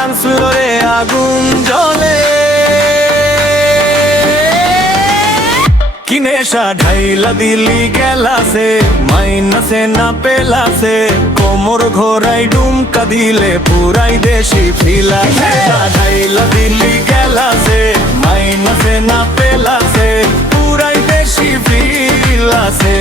Dance ফ্লোরে আগুন জ্বলে। কি নেশা ঢাইলা দিলি গেলাসে, মাইনাসে না পেলাসে, কোমর ঘোরাই ডুমকা দিলে পুরাই দেশি ফিলা। নেশা ঢাইলা দিলি গেলাসে, মাইনাসে না পেলাসে, পুরাই দেশি ফিলাসে।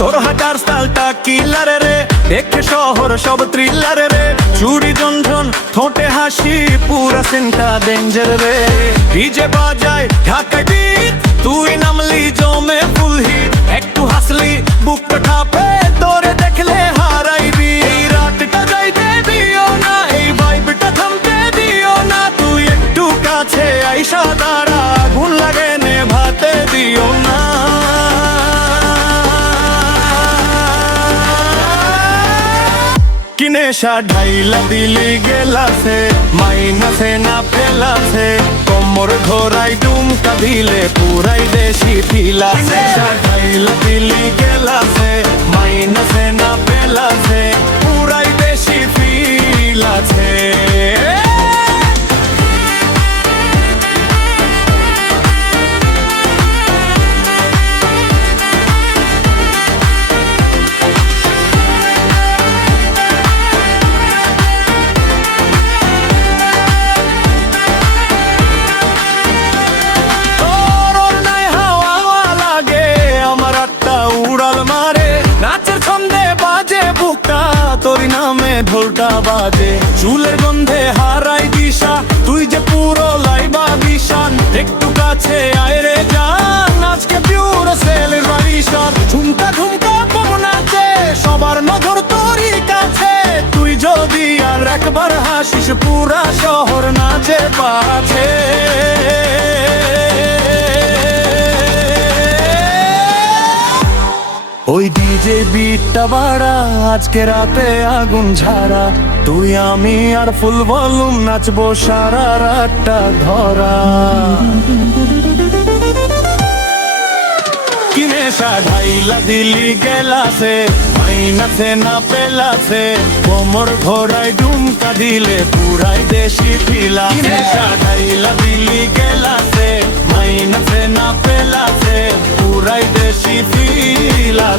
তোর হাজার স্টাইলটা কিলার রে, দেখে শহর সব থ্রিলার রে, চুড়ি ঝনঝন ঠোঁটে হাসি, পুরা সিনটা ডেঞ্জার রে। ডিজে বাজায় ঢাকায় বিট, তুই নামলি জমে ফুল হিট, একটু হাসলি বুকটা ঠাপে, তোরে দেখলে হারাইবি। এই রাতটা যাইতে দিও না, এই ভাইবটা থামতে দিও না, তুই একটু কাছে আইসা দাঁড়া, আগুন লাগে নেভাতে দিও না। কি নেশা ঢাইলা দিলি গেলাসে, মাইনাসে না পেলাসে, কোমর ঘোরাই ডুমকা দিলে পুরাই দেশি ফিলা। নেশা ঢাইলা দিলি গেলাসে, মাইনাসে না পেলাসে, পুরাই দেশি ফিলাছে। তোর নামে ঢোলটা বাজে, চুলের গন্ধে হারাই দিশা, তুই যে পুরো লাইবা বিশান, একটু কাছে আয় রে জান, আজকে পিওর সেলিব্রেশন। ঝুমকা ঝুমকা পবনাতে সবার নজর তোরই কাছে, তুই যদি আর একবার হাসিস পুরা শহর নাচে পাছে। ওই ডিজে বিটটা বাড়া, আজকে রাতে আগুন ঝাড়া, তুই আমি আর ফুল ভলিউম নাচবো সারা রাতটা ধরা। কি নেশা ঢাইলা দিলি গেলাসে, মাইনাসে না পেলাসে, কোমর ঘোরাই ডুমকা দিলে পুরাই দেশি ফিলা। কি নেশা ঢাইলা দিলি গেলাসে, মাইনাসে না পেলাসে, পুরাই দেশি ফিলা।